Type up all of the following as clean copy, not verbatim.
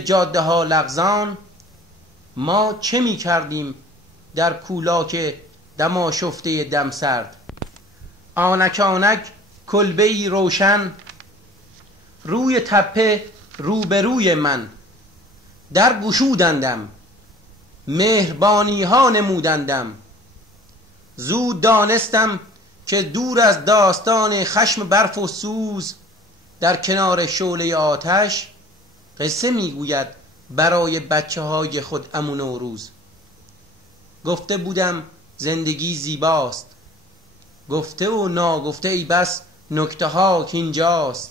جاده ها لغزان، ما چه می کردیم در کولاک دماشفته دم سرد؟ آنک آنک کلبه‌ای روشن روی تپه روبروی من، در گشودندم مهربانی ها نمودندم. زود دانستم که دور از داستان خشم برف و سوز، در کنار شعله آتش قصه میگوید برای بچه های خود عمو نوروز. گفته بودم زندگی زیباست، گفته و ناگفته ای بس نکته ها که اینجاست.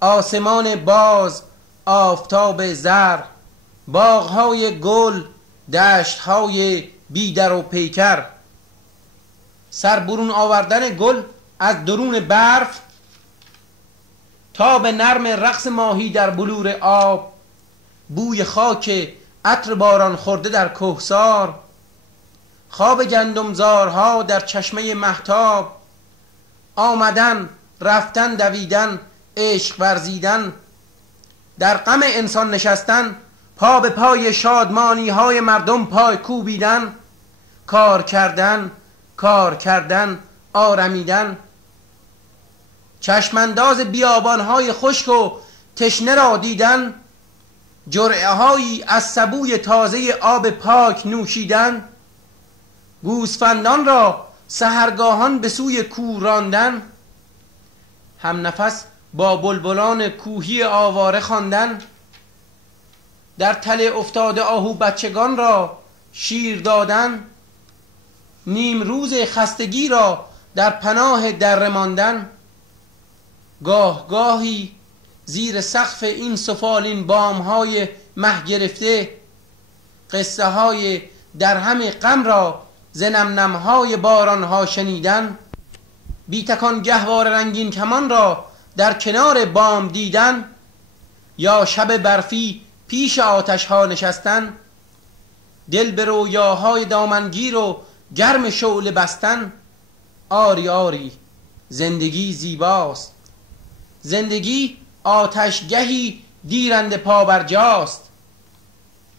آسمان باز، آفتاب زر، باغهای گل، دشتهای بیدر و پیکر، سر برون آوردن گل از درون برف، تاب نرم رقص ماهی در بلور آب، بوی خاک عطر باران خورده در کهسار، خواب گندمزارها در چشمه مهتاب، آمدن رفتن دویدن عشق ورزیدن، در غم انسان نشستن، پا به پای شادمانی های مردم پای کوبیدن، کار کردن کار کردن آرمیدن، چشمانداز بیابان های خشک و تشنه را دیدن، جرعه هایی از سبوی تازه آب پاک نوشیدن، گوسفندان را سحرگاهان به سوی کوه راندن، هم نفس با بلبلان کوهی آواره خواندن، در تله افتاده آهو بچگان را شیر دادن، نیم روز خستگی را در پناه دره ماندن، گاه گاهی زیر سقف این سفالین بام های مه گرفته، قصه های در همه غم را ز نمنم های باران ها شنیدن، بی تکان گهوار رنگین کمان را در کنار بام دیدن، یا شب برفی پیش آتش ها نشستن، دل به رویاهای دامنگیر و گرم شعله بستن. آری آری زندگی زیباست، زندگی آتشگهی گیرنده پابرجاست،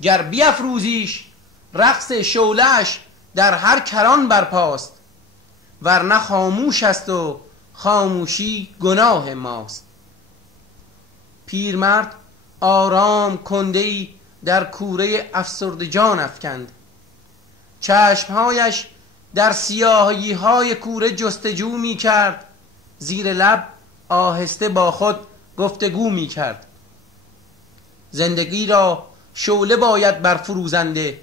گر بیفروزیش رقص شعله‌اش در هر کران برپاست، ورنه خاموش است و خاموشی گناه ماست. پیرمرد آرام کنده‌ای در کوره افسرده جان افکند، چشمهایش در سیاهی های کوره جستجو می کرد، زیر لب آهسته با خود گفتگو می کرد. زندگی را شعله باید برفروزنده،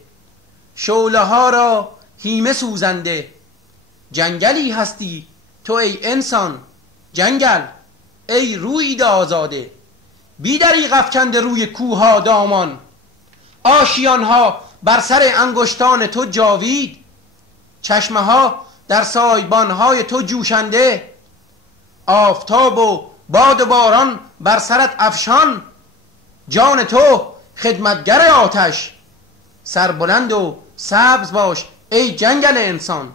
شعله ها را هیمه سوزنده. جنگلی هستی تو ای انسان، جنگل ای رویید آزاده، بی دریغ افکنده روی کوها دامان، آشیانها بر سر انگشتان تو جاوید، چشمه ها در سایبانهای تو جوشنده، آفتاب و باد و باران بر سرت افشان، جان تو خدمتگر آتش، سربلند و سبز باش ای جنگل انسان.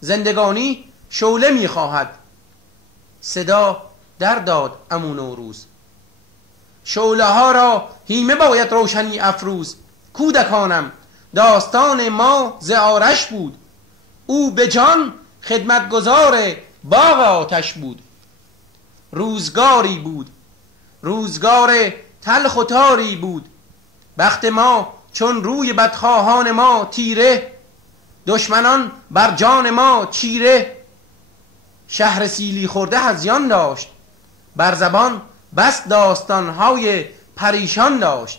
زندگانی شعله میخواهد، صدا در داد عمو نوروز، شعله ها را هیمه باید روشنی افروز. کودکانم داستان ما ز آرش بود، او به جان خدمتگزار باغ آتش بود. روزگاری بود، روزگار تلخ و تاری بود، بخت ما چون روی بدخواهان ما تیره، دشمنان بر جان ما چیره. شهر سیلی خورده هذیان داشت، بر زبان بس داستانهای پریشان داشت.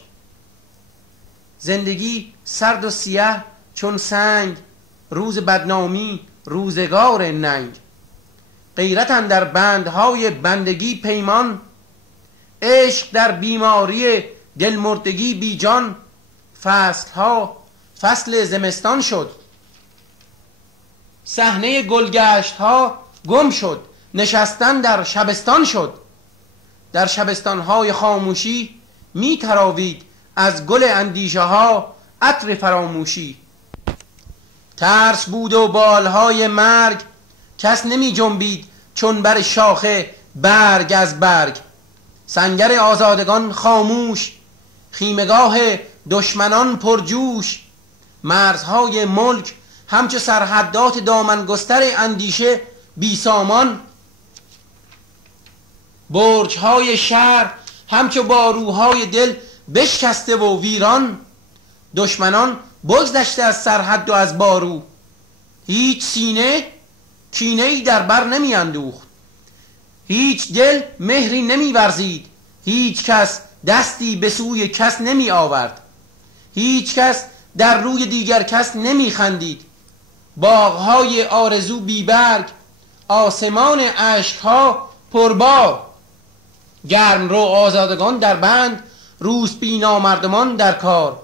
زندگی سرد و سیاه چون سنگ، روز بدنامی روزگار ننگ. غیرت اندر بندهای بندگی پیمان، عشق در بیماری دلمردگی بی جان. فصلها فصل زمستان شد، صحنه گلگشت ها گم شد، نشستن در شبستان شد. در شبستانهای خاموشی می تراوید از گل اندیشه ها عطر فراموشی. ترس بود و بالهای مرگ، کس نمی جنبید چون بر شاخه برگ از برگ. سنگر آزادگان خاموش، خیمگاه دشمنان پرجوش، مرزهای ملک همچو سرحدات دامنگستر اندیشه بی سامان، برج‌های شهر همچو باروهای دل بشکسته و ویران، دشمنان بگذشته از سرحد و از بارو، هیچ سینه کینه‌ای در بر نمی اندوخت، هیچ دل مهری نمی ورزید، هیچ کس دستی به سوی کس نمی آورد، هیچ کس در روی دیگر کس نمی خندید، باغهای آرزو بی برگ، آسمان اشکها پربار، گرم رو آزادگان در بند، روسپینا مردمان در کار،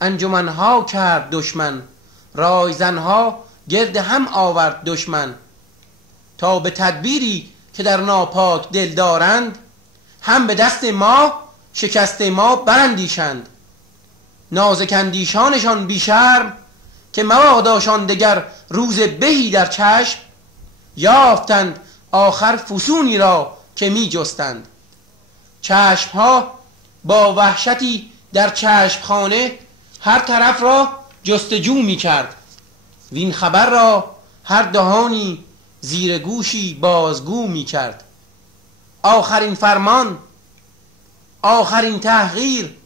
انجمنها کرد دشمن، رایزنها گرد هم آورد دشمن، تا به تدبیری که در ناپاک دل دارند، هم به دست ما شکست ما براندیشند، نازک اندیشانشان بی شرم، که مباداشان دگر روز بهی در چشم، یافتند آخر فسونی را که می جستند. چشمها با وحشتی در چشمخانه هر طرف را جستجو می کرد، وین خبر را هر دهانی زیر گوشی بازگو می کرد. آخرین فرمان، آخرین تحقیر،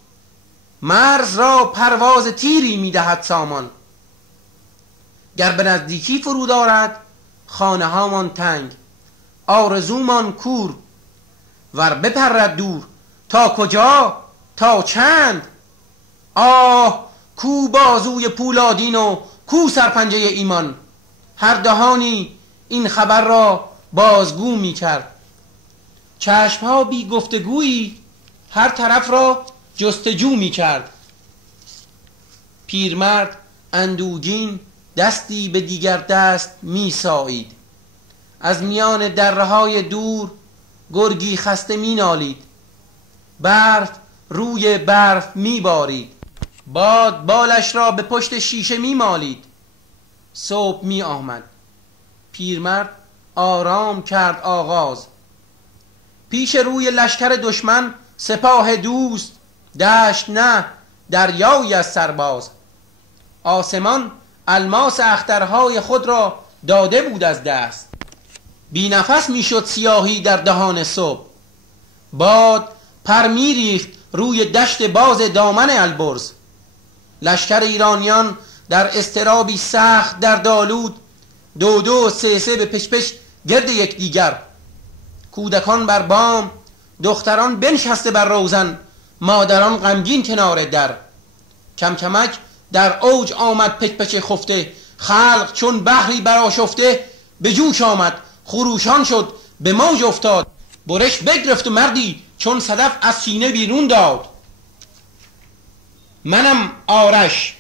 مرز را پرواز تیری می دهد سامان، گر به نزدیکی فرود آرد خانه هامان تنگ، آرزومان کور، ور بپرد دور، تا کجا تا چند، آه کو بازوی پولادین و کو سرپنجه ایمان، هر دهانی این خبر را بازگو می کرد. چشمها بی گفتگویی هر طرف را جستجو می کرد. پیرمرد اندوهگین دستی به دیگر دست می سایید، از میان دره‌های دور گرگی خسته می نالید، برف روی برف می بارید، باد بالش را به پشت شیشه می مالید. صبح می آمد، پیرمرد آرام کرد آغاز، پیش روی لشکر دشمن سپاه دوست، دشت نه دریایی از سرباز، آسمان الماس اخترهای خود را داده بود از دست، بی نفس می شد سیاهی در دهان صبح، باد پر می ریخت روی دشت باز دامن البرز، لشکر ایرانیان در اضطرابی سخت در دالود، دو دو سه سه به پش پش گرد یک دیگر، کودکان بر بام، دختران بنشسته بر روزن، مادران غمگین کنار در، کم کمک در اوج آمد پچ پچ خفته، خلق چون بحری برآشفته به جوش آمد، خروشان شد به موج افتاد، برش بگرفت و مردی چون صدف از سینه بیرون داد. منم آرش،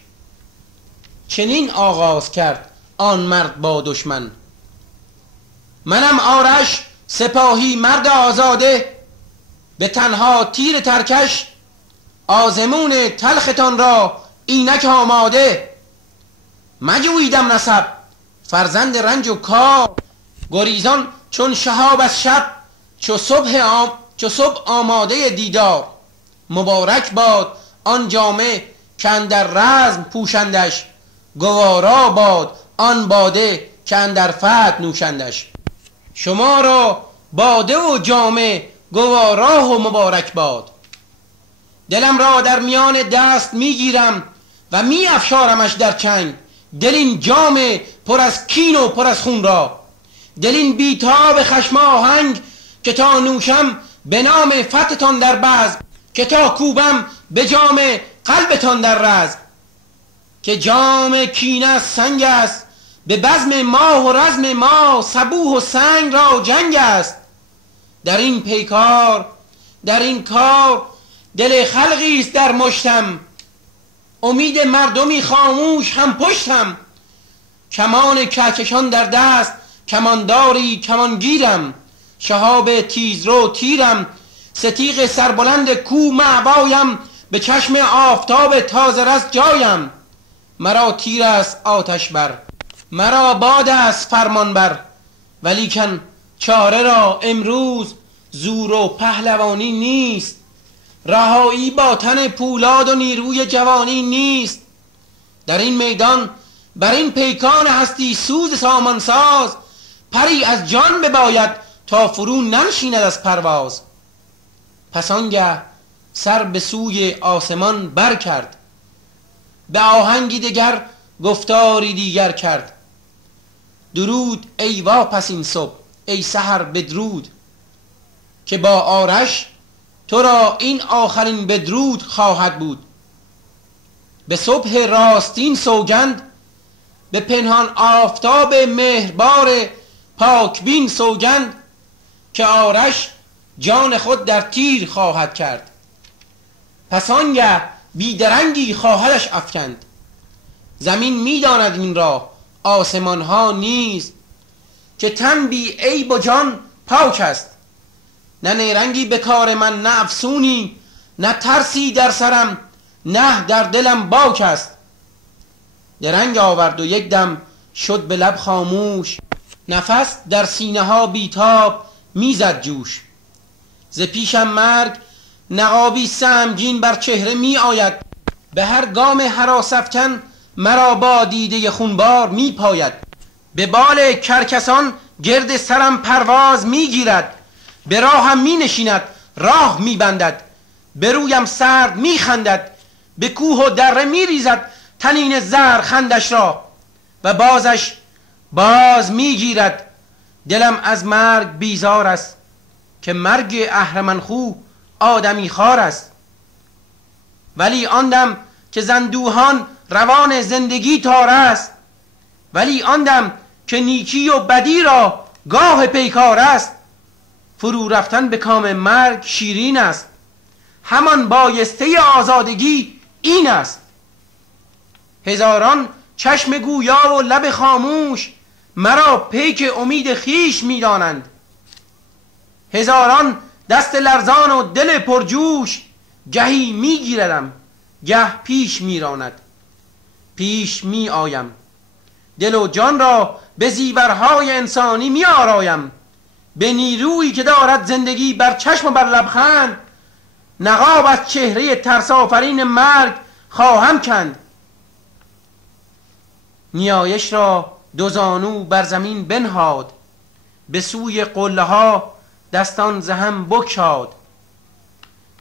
چنین آغاز کرد آن مرد با دشمن، منم آرش سپاهی مرد آزاده، به تنها تیر ترکش آزمون تلختان را اینک آماده، مجویدم نسب فرزند رنج و کار، گریزان چون شهاب از شب، چو صبح آماده دیدار، مبارک باد آن جامه که اندر رزم پوشندش، گوارا باد آن باده که اندر فتح نوشندش، شما را باده و جامه گوارا و مبارک باد، دلم را در میان دست میگیرم و می افشارمش در چنگ، دل این جام پر از کین و پر از خون را، دل این بیتاب خشم آهنگ که تا نوشم به نام فتتان در بزم، که تا کوبم به جام قلبتان در رزم، که جام کینه از سنگ است، به بزم ما و رزم ما صبوح و سنگ را جنگ است، در این پیکار در این کار دل خلقی است در مشتم، امید مردمی خاموش هم پشتم، کمان کهکشان در دست کمانداری کمانگیرم، شهاب تیزرو تیرم، ستیغ سربلند کو مأوایم، به چشم آفتاب تازه رس جایم، مرا تیر است آتش بر، مرا باد است فرمان بر، ولیکن چاره را امروز زور و پهلوانی نیست، رهایی با تن پولاد و نیروی جوانی نیست. در این میدان بر این پیکان هستی سوز سامانساز، پری از جان بباید تا فرو ننشیند از پرواز. پس آنگه سر به سوی آسمان بر کرد، به آهنگی دگر گفتاری دیگر کرد. درود ای واپسین صبح ای سحر بدرود، که با آرش تو را این آخرین بدرود خواهد بود. به صبح راستین سوگند، به پنهان آفتاب مهربار پاکبین سوگند، که آرش جان خود در تیر خواهد کرد. پس آنگه بیدرنگی خواهدش افکند، زمین میداند این را آسمان ها نیز، که تن بی عیب و جان پاک است. نه نیرنگی به کار من، نه افسونی، نه ترسی در سرم، نه در دلم باک است. درنگ آورد و یک دم شد به لب خاموش، نفس در سینه ها بیتاب میزد جوش. ز پیشم مرگ نقابی سهمگین بر چهره می آید، به هر گام هراس‌افکن مرا با دیده خونبار می پاید. به بال کرکسان گرد سرم پرواز می گیرد، به راهم می نشیند راه می بندد. به رویم سرد می خندد، به کوه و دره می ریزد تنین زر خندش را، و بازش باز می گیرد. دلم از مرگ بیزار است، که مرگ اهرمن خو آدمی خوار است. ولی آن دم که زندوهان روان زندگی تار است، ولی آن دم که نیکی و بدی را گاه پیکار است، فرو رفتن به کام مرگ شیرین است، همان بایسته آزادگی این است. هزاران چشم گویا و لب خاموش مرا پیک امید خیش می‌دانند، هزاران دست لرزان و دل پرجوش گهی میگیردم گه پیش میراند. پیش می آیم دل و جان را به زیورهای انسانی می آرایم، به نیرویی که دارد زندگی بر چشم و بر لبخند، نقاب از چهره ترسافرین مرگ خواهم کند. نیایش را دو زانو بر زمین بنهاد، به سوی قله ها دستان ز هم بگشاد.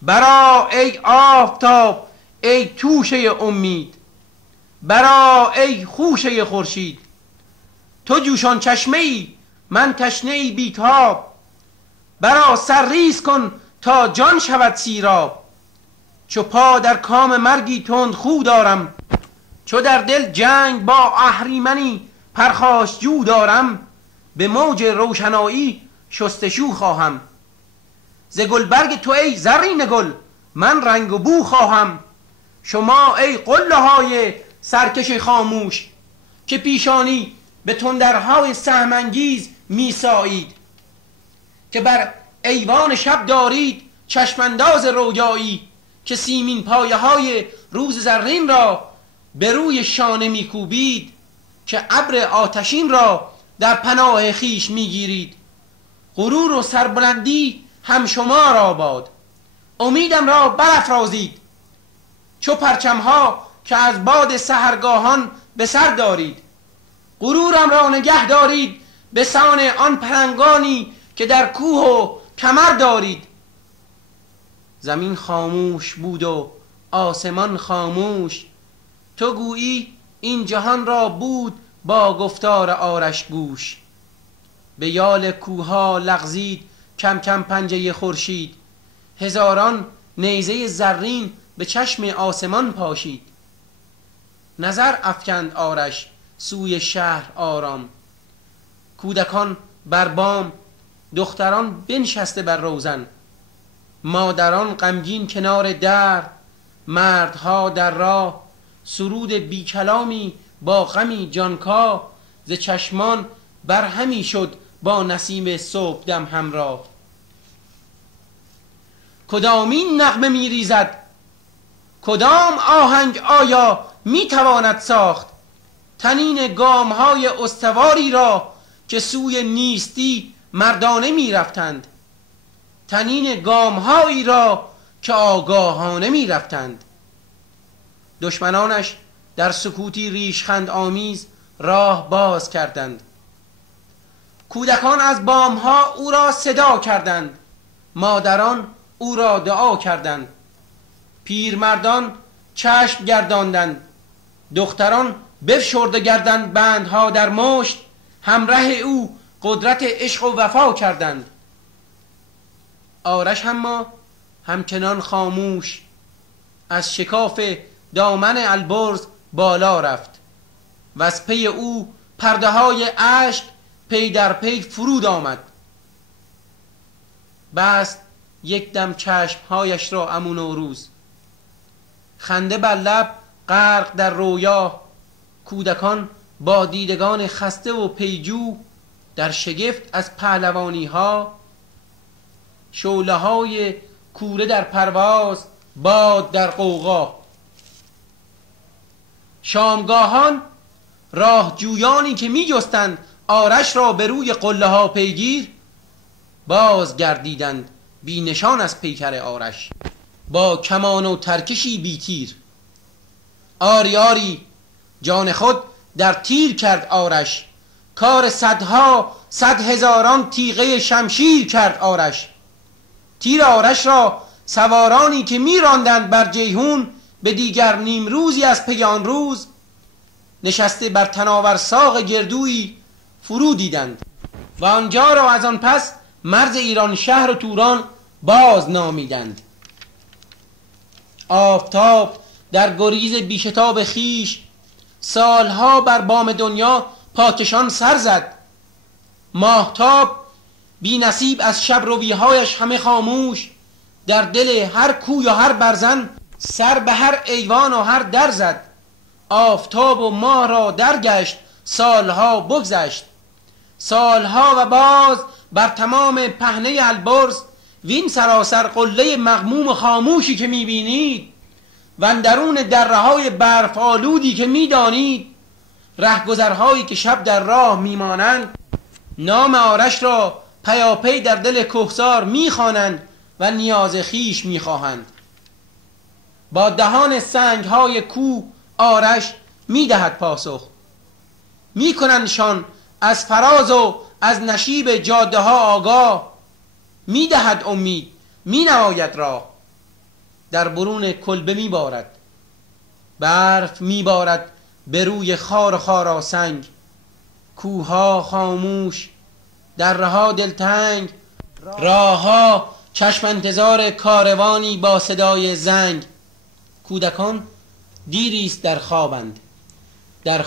برآ ای آفتاب ای توشه امید، برآ ای خوشه خورشید. تو جوشان چشمه ای من تشنه ای بیتاب، برآ سرریز کن تا جان شود سیراب. چو پا در کام مرگی تند خو دارم، چو در دل جنگ با اهریمنی پرخاشجو دارم، به موج روشنایی شستشو خواهم. ز گلبرگ تو ای زرین گل من رنگ و بو خواهم، شما ای قله های سرکش خاموش، که پیشانی به تندرهای سهمانگیز میسایید، که بر ایوان شب دارید چشمانداز رویایی، که سیمین پایه های روز زرین را به روی شانه میکوبید، که ابر آتشین را در پناه خیش میگیرید. غرور و سربلندی هم شما را باد، امیدم را برافرازید چو پرچمها که از باد سحرگاهان به سر دارید. غرورم را نگه دارید به سان آن پلنگانی که در کوه و کمر دارید. زمین خاموش بود و آسمان خاموش، تو گویی این جهان را بود با گفتار آرش گوش. به یال کوها لغزید کم کم پنجه خورشید، هزاران نیزه زرین به چشم آسمان پاشید. نظر افکند آرش سوی شهر آرام، کودکان بر بام، دختران بنشسته بر روزن، مادران غمگین کنار در، مردها در راه. سرود بی کلامی با غمی جانکاه، ز چشمان بر همی شد با نسیم صبح دم همراه. کدامین نغمه می ریزد، کدام آهنگ آیا می تواند ساخت، تنین گام های استواری را که سوی نیستی مردانه می رفتند، تنین گام هایی را که آگاهانه می رفتند. دشمنانش در سکوتی ریشخند آمیز راه باز کردند. کودکان از بامها او را صدا کردند، مادران او را دعا کردند، پیرمردان چشم گرداندند، دختران بفشرده گردند بندها در مشت، همراه او قدرت عشق و وفا کردند. آرش اما همچنان خاموش از شکاف دامن البرز بالا رفت و از پی او پرده های اشک پی در پی فرود آمد. بست یک دم چشمهایش را عمو نوروز، خنده بر لب غرق در رویا. کودکان با دیدگان خسته و پیجو در شگفت از پهلوانی ها، شعله های کوره در پرواز، باد در غوغا. شامگاهان راهجویانی که می جستند آرش را به روی قله ها پیگیر، باز گردیدند بی نشان از پیکر آرش، با کمان و ترکشی بی تیر. آری آری جان خود در تیر کرد آرش، کار صدها صد هزاران تیغه شمشیر کرد آرش. تیر آرش را سوارانی که می راندند بر جیهون، به دیگر نیم روزی از پی آن روز نشسته بر تناور ساق گردویی فرو دیدند و آنجا را از آن پس مرز ایران شهر و توران باز نامیدند. آفتاب در گریز بیشتاب خیش سالها بر بام دنیا پاکشان سر زد. ماهتاب بی نصیب از شب رویهایش همه خاموش، در دل هر کوی و هر برزن سر به هر ایوان و هر در زد. آفتاب و ماه را درگشت، سالها بگذشت، سالها و باز بر تمام پهنه البرز وین سراسر قله مغموم و خاموشی که میبینید و اندرون دره‌های برف آلودی که میدانید، رهگذرهایی که شب در راه میمانند، نام آرش را پیاپی در دل کهسار میخوانند و نیاز خیش میخواهند. با دهان سنگهای کوه آرش میدهد پاسخ، میکنندشان از فراز و از نشیب جاده ها آگاه. میدهد امید، مینماید راه، در برون کلبه میبارد، برف میبارد به روی خار و خاراسنگ. کوها خاموش، درها دلتنگ، راهها چشم انتظار کاروانی با صدای زنگ. کودکان دیریست در خوابند، در